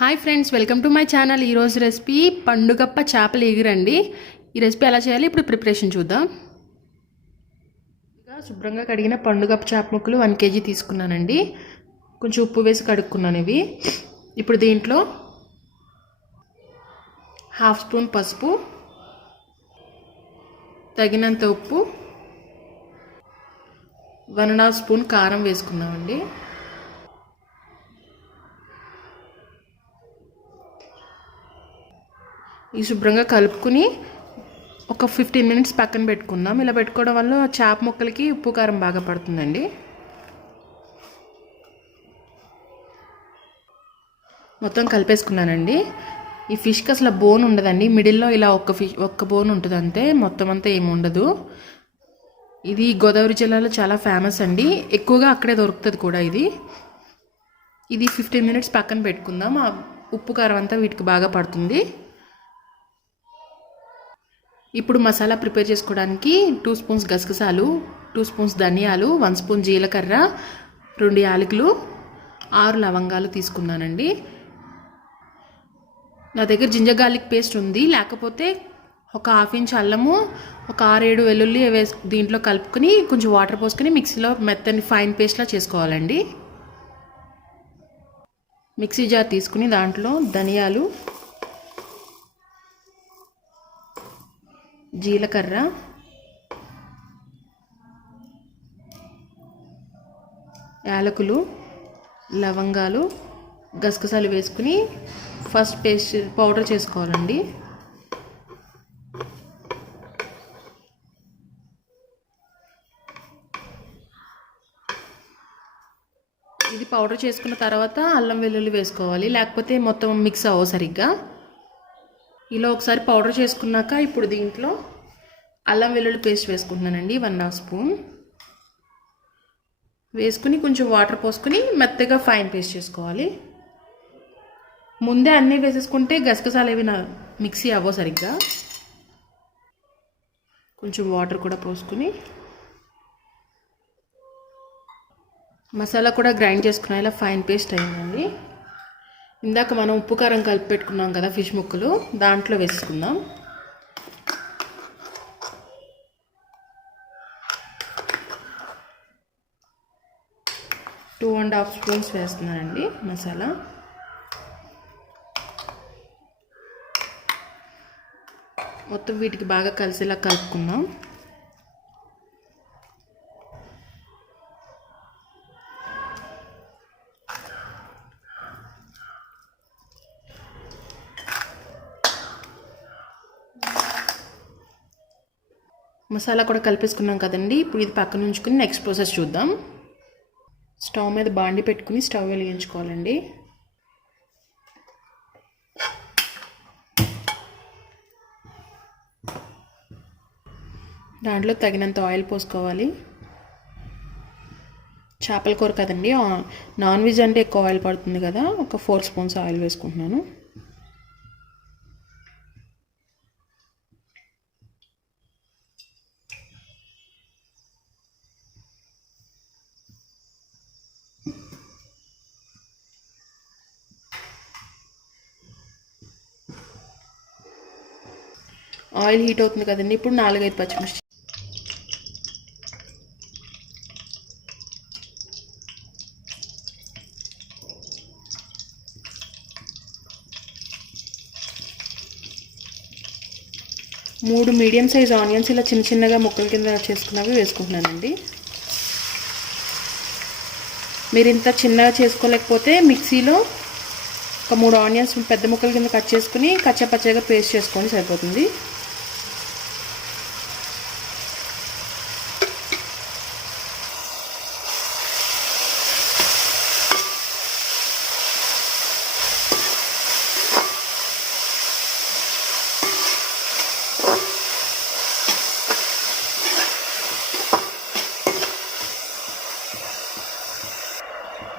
Hi friends, welcome to my channel. ఈరోజు recipe పండుగప్ప చేపల ఎగురండి. ఈ రెసిపీ ఎలా చేయాలి ఇప్పుడు ప్రిపరేషన్ చూద్దాం. ఇక శుభ్రంగా కడిగిన పండుగప్ప చేప ముక్కలు 1 kg తీసుకున్నానండి. కొంచెం ఉప్పు వేసి కడుక్కున్నాను ఇవి. ఇప్పుడు దీంట్లో 1/2 స్పూన్ పసుపు, తగినంత ఉప్పు, 1.5 స్పూన్ కారం వేసుకున్నామండి. ఈ శుభ్రంగా కలుపుకుని ఒక 15 minutes పక్కన పెట్టుకుందాం. ఇలా పెట్టుకోవడం వల్ల చేప ముక్కలకి ఉప్పు కారం బాగా పడుతుందండి. మొత్తం కలిపేసుకున్నానండి. ఈ ఫిష్కి అసలు బోన్ ఉండదండి. మిడిల్లో ఇలా ఒక్క బోన్ ఉంటుంది అంతే, మొత్తం అంతా ఏమి ఉండదు. ఇది గోదావరి జిల్లాలో చాలా ఫేమస్ అండి. ఎక్కువగా అక్కడే దొరుకుతుంది కూడా. ఇది 15 minutes పక్కన పెట్టుకుందాం. ఆ ఉప్పు కారం అంతా వీటికి బాగా పడుతుంది. ఇప్పుడు మసాలా ప్రిపేర్ చేసుకోవడానికి 2 స్పూన్స్ గసగసాలు, 2 స్పూన్స్ ధనియాలు, 1 స్పూన్ జీలకర్ర, 2 యాలకులు, 6 లవంగాలు తీసుకున్నానండి. నా దగ్గర జింజర్ గార్లిక్ పేస్ట్ ఉంది. లేకపోతే ఒక 1/2 ఇంచ్ అల్లము, ఒక 6-7 వెల్లుల్లి దీంట్లో కలుపుకొని కొంచెం వాటర్ పోసుకొని మిక్సీలో మెత్తని ఫైన్ పేస్ట్లా చేసుకోవాలండి. మిక్సీ జార్ తీసుకుని దాంట్లో ధనియాలు, జీలకర్ర, యాలకులు, లవంగాలు, గసగసాలు వేసుకుని ఫస్ట్ పేస్ట్ పౌడర్ చేసుకోవాలండి. ఇది పౌడర్ చేసుకున్న తర్వాత అల్లం వెల్లుల్లి వేసుకోవాలి, లేకపోతే మొత్తం మిక్స్ అవ్వవు సరిగ్గా. ఇలా ఒకసారి పౌడర్ చేసుకున్నాక ఇప్పుడు దీంట్లో అల్లం వెల్లుల్లి పేస్ట్ వేసుకుంటున్నానండి. 1.5 స్పూన్ వేసుకుని కొంచెం వాటర్ పోసుకుని మెత్తగా ఫైన్ పేస్ట్ చేసుకోవాలి. ముందే అన్నీ వేసేసుకుంటే గసగసాలు ఏవి మిక్సీ అవ్వవు సరిగ్గా. కొంచెం వాటర్ కూడా పోసుకుని మసాలా కూడా గ్రైండ్ చేసుకున్నా ఇలా ఫైన్ పేస్ట్ అయిందండి. ఇందాక మనం ఉప్పు కారం కలిపి పెట్టుకున్నాం కదా ఫిష్ ముక్కలు, దాంట్లో వేసుకుందాం. టూ 2.5 స్పూన్స్ వేస్తున్నానండి మసాలా. మొత్తం వీటికి బాగా కలిసేలా కలుపుకుందాం. మసాలా కూడా కలిపేసుకున్నాం కదండి. ఇప్పుడు ఇది పక్కన ఉంచుకుని నెక్స్ట్ ప్రాసెస్ చూద్దాం. స్టవ్ మీద బాండి పెట్టుకుని స్టవ్ వెలిగించుకోవాలండి. దాంట్లో తగినంత ఆయిల్ పోసుకోవాలి. చేపల కూర కదండి, నాన్ వెజ్ అంటే ఎక్కువ ఆయిల్ పడుతుంది కదా, ఒక 4 స్పూన్స్ ఆయిల్ వేసుకుంటున్నాను. ఆయిల్ హీట్ అవుతుంది కదండి. ఇప్పుడు 4-5 పచ్చిమిర్చి, మూడు మీడియం సైజ్ ఆనియన్స్ ఇలా చిన్న చిన్నగా ముక్కల కింద చేసుకున్నవి వేసుకుంటున్నానండి. మీరు ఇంత చిన్నగా చేసుకోలేకపోతే మిక్సీలో ఒక 3 ఆనియన్స్ పెద్ద ముక్కల కింద కట్ చేసుకుని కచ్చపచ్చగా పేస్ట్ చేసుకోండి, సరిపోతుంది.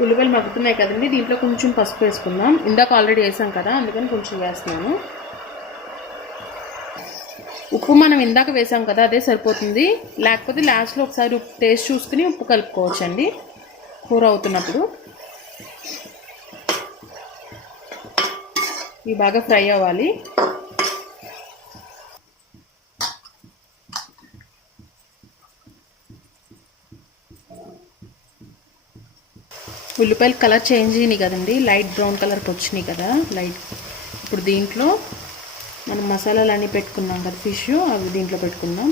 ఉల్లిపాయలు మగ్గుతున్నాయి కదండి, దీంట్లో కొంచెం పసుపు వేసుకుందాం. ఇందాక ఆల్రెడీ వేసాం కదా, అందుకని కొంచెం వేస్తున్నాను. ఉప్పు మనం ఇందాక వేసాం కదా, అదే సరిపోతుంది. లేకపోతే లాస్ట్లో ఒకసారి టేస్ట్ చూసుకుని ఉప్పు కలుపుకోవచ్చండి కూర అవుతున్నప్పుడు. ఇవి బాగా ఫ్రై అవ్వాలి. ఉల్లిపాయలు కలర్ చేంజ్ అయినాయి కదండి, లైట్ బ్రౌన్ కలర్కి వచ్చినాయి కదా లైట్. ఇప్పుడు దీంట్లో మనం మసాలాలు అన్నీ పెట్టుకున్నాం కదా ఫిష్, అవి దీంట్లో పెట్టుకుందాం.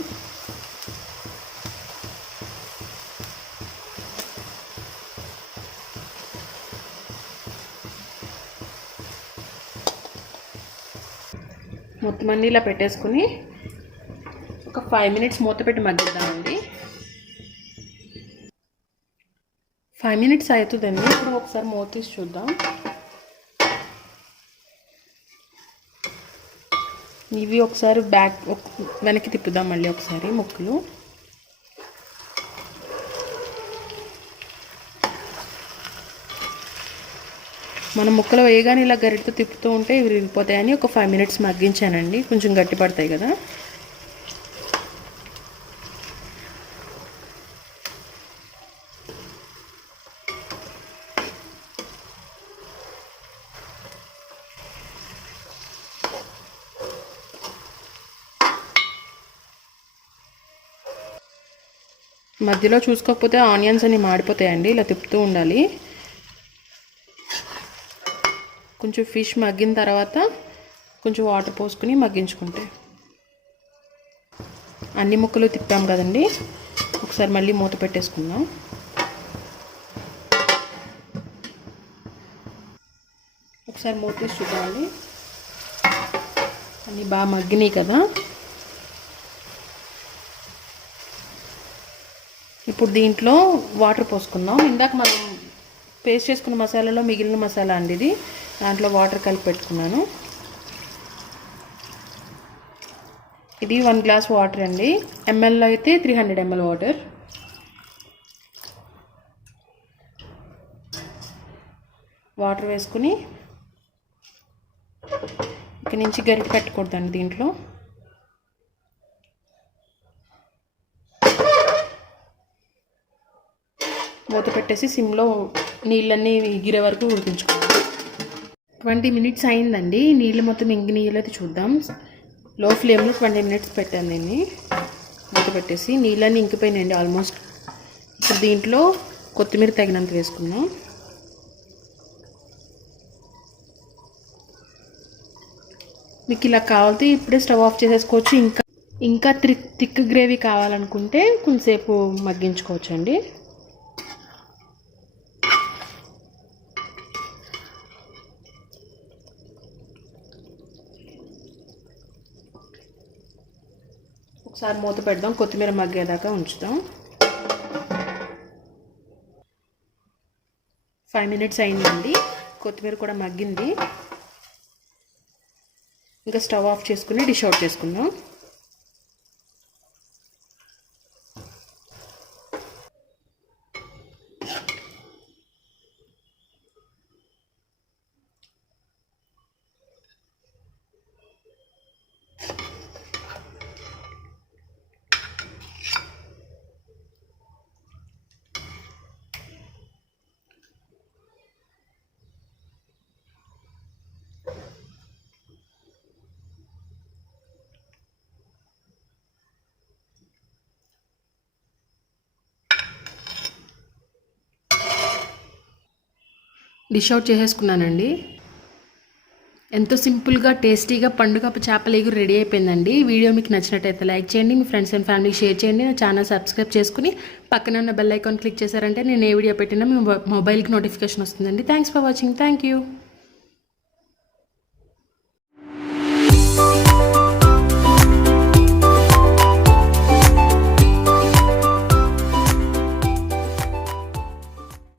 మొత్తం అన్నీ ఇలా పెట్టేసుకుని ఒక 5 minutes మూత పెట్టి మగ్గిద్దామండి. 5 minutes అవుతుందండి. ఇప్పుడు ఒకసారి మూత తీసి చూద్దాం. ఇవి ఒకసారి వెనక్కి తిప్పుదాం మళ్ళీ ఒకసారి ముక్కలు. మనం ముక్కలు వేయగానే ఇలా గరిటతో తిప్పుతూ ఉంటే ఇవి విరిగిపోతాయని ఒక 5 minutes మగ్గించానండి, కొంచెం గట్టి పడతాయి కదా. మధ్యలో చూసుకోకపోతే ఆనియన్స్ అన్ని మాడిపోతాయండి, ఇలా తిప్పుతూ ఉండాలి. కొంచెం ఫిష్ మగ్గిన తర్వాత కొంచెం వాటర్ పోసుకుని మగ్గించుకుంటే. అన్ని ముక్కలు తిప్పాం కదండి, ఒకసారి మళ్ళీ మూత పెట్టేసుకుందాం. ఒకసారి మూత తీసి చూడాలి. అన్నీ బాగా మగ్గినాయి కదా. ఇప్పుడు దీంట్లో వాటర్ పోసుకుందాం. ఇందాక మనం పేస్ట్ చేసుకున్న మసాలాలో మిగిలిన మసాలా అండి ఇది, దాంట్లో వాటర్ కలిపి పెట్టుకున్నాను. ఇది 1 glass వాటర్ అండి, ఎంఎల్లో అయితే 300 ml వాటర్. వాటర్ వేసుకుని ఇక్కడి నుంచి గరిటె పెట్టకూడదండి దీంట్లో. మూత పెట్టేసి సిమ్లో నీళ్ళన్నీ ఎగిరే వరకు ఉడికించుకోవాలి. 20 minutes అయిందండి. నీళ్ళు మొత్తం ఇంగినీళ్ళైతే చూద్దాం. లో ఫ్లేమ్లో 20 minutes పెట్టాను దీన్ని. మూత పెట్టేసి నీళ్ళన్నీ ఇంకిపోయినాయండి ఆల్మోస్ట్. ఇప్పుడు దీంట్లో కొత్తిమీర తగినంత వేసుకుందాం. మీకు ఇలా కావాలితే ఇప్పుడే స్టవ్ ఆఫ్ చేసేసుకోవచ్చు. ఇంకా థిక్ గ్రేవీ కావాలనుకుంటే కొంచెంసేపు మగ్గించుకోవచ్చు అండి. ఒకసారి మూత పెడదాం, కొత్తిమీర మగ్గేదాకా ఉంచుదాం. 5 minutes అయిందండి, కొత్తిమీర కూడా మగ్గింది. ఇంకా స్టవ్ ఆఫ్ చేసుకుని డిష్ అవుట్ చేసుకుందాం. డిష్ అవుట్ చేసేసుకున్నానండి. ఎంతో సింపుల్గా టేస్టీగా పండుగప్ప చేపల ఎగురు రెడీ అయిపోయిందండి. వీడియో మీకు నచ్చినట్టయితే లైక్ చేయండి, మీ ఫ్రెండ్స్ అండ్ ఫ్యామిలీకి షేర్ చేయండి. నా ఛానల్ సబ్స్క్రైబ్ చేసుకుని పక్కన ఉన్న బెల్ ఐకాన్ క్లిక్ చేశారంటే నేను ఏ వీడియో పెట్టినా మీ మొబైల్కి నోటిఫికేషన్ వస్తుందండి. Thanks for watching. Thank you.